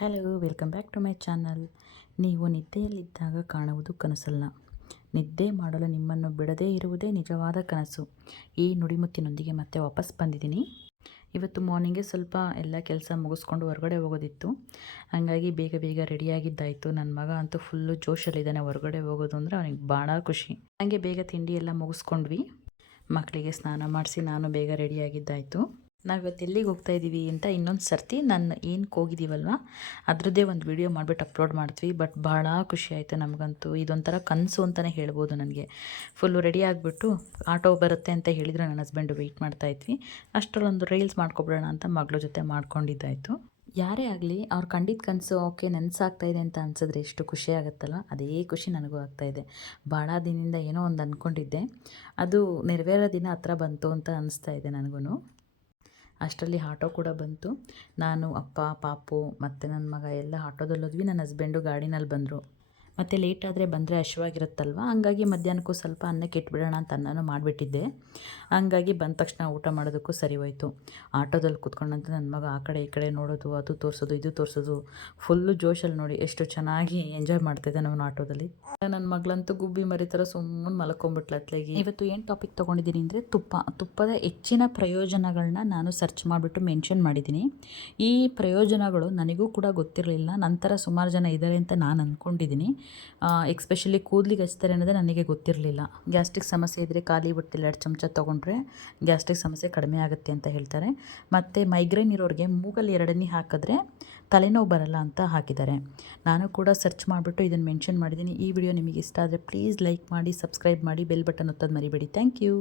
Hello welcome back to my channel ನೀವು ನಿದ್ದೆಯಲ್ಲಿದ್ದಾಗ ಕಾಣುವುದು ಕನಸಲ್ಲ. ನಿದ್ದೆ ಮಾಡಲು ನಿಮ್ಮನ್ನು ಬಿಡದೇ ಇರುವುದೇ ನಿಜವಾದ ಕನಸು. ಈ ನುಡಿಮುತ್ತಿನೊಂದಿಗೆ ಮತ್ತೆ ವಾಪಸ್ ಬಂದಿದ್ದೀನಿ. ಇವತ್ತು ಮಾರ್ನಿಂಗೇ ಸ್ವಲ್ಪ ಎಲ್ಲ ಕೆಲಸ ಮುಗಿಸ್ಕೊಂಡು ಹೊರಗಡೆ ಹೋಗೋದಿತ್ತು. ಹಾಗಾಗಿ ಬೇಗ ಬೇಗ ರೆಡಿಯಾಗಿದ್ದಾಯಿತು ನನ್ನ ಮಗ ಅಂತೂ ಫುಲ್ಲು ಜೋಶಲ್ಲಿದ್ದಾನೆ. ಹೊರಗಡೆ ಹೋಗೋದು ಅಂದರೆ ಅವನಿಗೆ ಭಾಳ ಖುಷಿ. ಹಾಗೆ ಬೇಗ ತಿಂಡಿ ಎಲ್ಲ ಮುಗಿಸ್ಕೊಂಡ್ವಿ. ಮಕ್ಕಳಿಗೆ ಸ್ನಾನ ಮಾಡಿಸಿ ನಾನು ಬೇಗ ರೆಡಿಯಾಗಿದ್ದಾಯಿತು ನಾವು ಇವತ್ತು ಎಲ್ಲಿಗೆ ಹೋಗ್ತಾ ಇದ್ದೀವಿ ಅಂತ ಇನ್ನೊಂದು ಸರ್ತಿ ನಾನು ಏನಕ್ಕೆ ಹೋಗಿದ್ದೀವಲ್ವ ಅದರದ್ದೇ ಒಂದು ವಿಡಿಯೋ ಮಾಡಿಬಿಟ್ಟು ಅಪ್ಲೋಡ್ ಮಾಡ್ತೀವಿ. ಬಟ್ ಭಾಳ ಖುಷಿ ಆಯಿತು ನಮಗಂತೂ. ಇದೊಂಥರ ಕನಸು ಅಂತಲೇ ಹೇಳ್ಬೋದು ನನಗೆ. ಫುಲ್ಲು ರೆಡಿ ಆಗಿಬಿಟ್ಟು ಆಟೋ ಬರುತ್ತೆ ಅಂತ ಹೇಳಿದರೆ ನನ್ನ ಹಸ್ಬೆಂಡು ವೆಯ್ಟ್ ಮಾಡ್ತಾಯಿದ್ವಿ ಅಷ್ಟರಲ್ಲೊಂದು ರೀಲ್ಸ್ ಮಾಡ್ಕೊಬಿಡೋಣ ಅಂತ ಮಗಳ ಜೊತೆ ಮಾಡ್ಕೊಂಡಿದ್ದಾಯಿತು. ಯಾರೇ ಆಗಲಿ, ಅವ್ರು ಕಂಡಿದ್ದ ಕನಸು ಓಕೆ, ನನಸಾಗ್ತಾ ಇದೆ ಅಂತ ಅನ್ಸಿದ್ರೆ ಎಷ್ಟು ಖುಷಿ ಆಗುತ್ತಲ್ಲ? ಅದೇ ಖುಷಿ ನನಗೂ ಆಗ್ತಾ ಇದೆ. ಭಾಳ ದಿನದಿಂದ ಏನೋ ಒಂದು ಅಂದ್ಕೊಂಡಿದ್ದೆ ಅದು ನೆರವೇರೋ ದಿನ ಹತ್ರ ಬಂತು ಅಂತ ಅನಿಸ್ತಾ ಇದೆ ನನಗೂ ಅಷ್ಟರಲ್ಲಿ ಆಟೋ ಕೂಡ ಬಂತು. ನಾನು ಅಪ್ಪ, ಪಾಪು ಮತ್ತು ನನ್ನ ಮಗ ಎಲ್ಲ ಆಟೋದಲ್ಲಿ ಹೋದ್ವಿ ನನ್ನ ಹಸ್ಬೆಂಡು ಗಾಡಿನಲ್ಲಿ ಬಂದರು. ಮತ್ತು ಲೇಟ್ ಆದರೆ ಬಂದರೆ ಹಶ್ವಾಗಿರುತ್ತಲ್ವ? ಹಂಗಾಗಿ ಮಧ್ಯಾಹ್ನಕ್ಕೂ ಸ್ವಲ್ಪ ಅನ್ನಕ್ಕೆ ಇಟ್ಬಿಡೋಣ ಅಂತ ಅನ್ನನೂ ಮಾಡಿಬಿಟ್ಟಿದ್ದೆ. ಹಂಗಾಗಿ ಬಂದ ತಕ್ಷಣ ಊಟ ಮಾಡೋದಕ್ಕೂ ಸರಿ ಹೋಯಿತು. ಆಟೋದಲ್ಲಿ ಕುತ್ಕೊಂಡಂತ ನನ್ನ ಮಗ ಆ ಕಡೆ ಈ ಕಡೆ ನೋಡೋದು, ಅದು ತೋರಿಸೋದು, ಇದು ತೋರಿಸೋದು. ಫುಲ್ಲು ಜೋಶಲ್ಲಿ ನೋಡಿ ಎಷ್ಟು ಚೆನ್ನಾಗಿ ಎಂಜಾಯ್ ಮಾಡ್ತಿದ್ದೆ ನಾವು ಆಟೋದಲ್ಲಿ. ನನ್ನ ಮಗಳಂತೂ ಗುಬ್ಬಿ ಮರಿ ಥರ ಸುಮ್ಮನೆ ಮಲ್ಕೊಂಬಿಟ್ಲ ಇವತ್ತು ಏನು ಟಾಪಿಕ್ ತೊಗೊಂಡಿದ್ದೀನಿ ಅಂದರೆ ತುಪ್ಪ. ತುಪ್ಪದ ಹೆಚ್ಚಿನ ಪ್ರಯೋಜನಗಳನ್ನ ನಾನು ಸರ್ಚ್ ಮಾಡಿಬಿಟ್ಟು ಮೆನ್ಷನ್ ಮಾಡಿದ್ದೀನಿ. ಈ ಪ್ರಯೋಜನಗಳು ನನಗೂ ಕೂಡ ಗೊತ್ತಿರಲಿಲ್ಲ. ನಂತರ ಸುಮಾರು ಜನ ಇದ್ದಾರೆ ಅಂತ ನಾನು ಅಂದ್ಕೊಂಡಿದ್ದೀನಿ ಎಕ್ಸ್ಪೆಷಲಿ ಕೂದಲಿಗೆ ಹಚ್ತಾರೆ ಅನ್ನೋದೇ ನನಗೆ ಗೊತ್ತಿರಲಿಲ್ಲ. ಗ್ಯಾಸ್ಟ್ರಿಕ್ ಸಮಸ್ಯೆ ಇದ್ದರೆ ಖಾಲಿ ಹೊಟ್ಟೆಲಿ ಎರಡು ಚಮಚ ತೊಗೊಂಡ್ರೆ ಗ್ಯಾಸ್ಟ್ರಿಕ್ ಸಮಸ್ಯೆ ಕಡಿಮೆ ಆಗುತ್ತೆ ಅಂತ ಹೇಳ್ತಾರೆ. ಮತ್ತು ಮೈಗ್ರೇನ್ ಇರೋರಿಗೆ ಮೂಗಲ್ಲಿ ಎರಡನೇ ಹಾಕಿದ್ರೆ ತಲೆನೋವು ಬರಲ್ಲ ಅಂತ ಹಾಕಿದ್ದಾರೆ. ನಾನು ಕೂಡ ಸರ್ಚ್ ಮಾಡಿಬಿಟ್ಟು ಇದನ್ನು ಮೆನ್ಷನ್ ಮಾಡಿದ್ದೀನಿ. ಈ ವಿಡಿಯೋ ನಿಮಗೆ ಇಷ್ಟ ಆದರೆ ಪ್ಲೀಸ್ ಲೈಕ್ ಮಾಡಿ ಸಬ್ಸ್ಕ್ರೈಬ್ ಮಾಡಿ ಬೆಲ್ ಬಟನ್ ಒತ್ತೋದು ಮರಿಬೇಡಿ. Thank you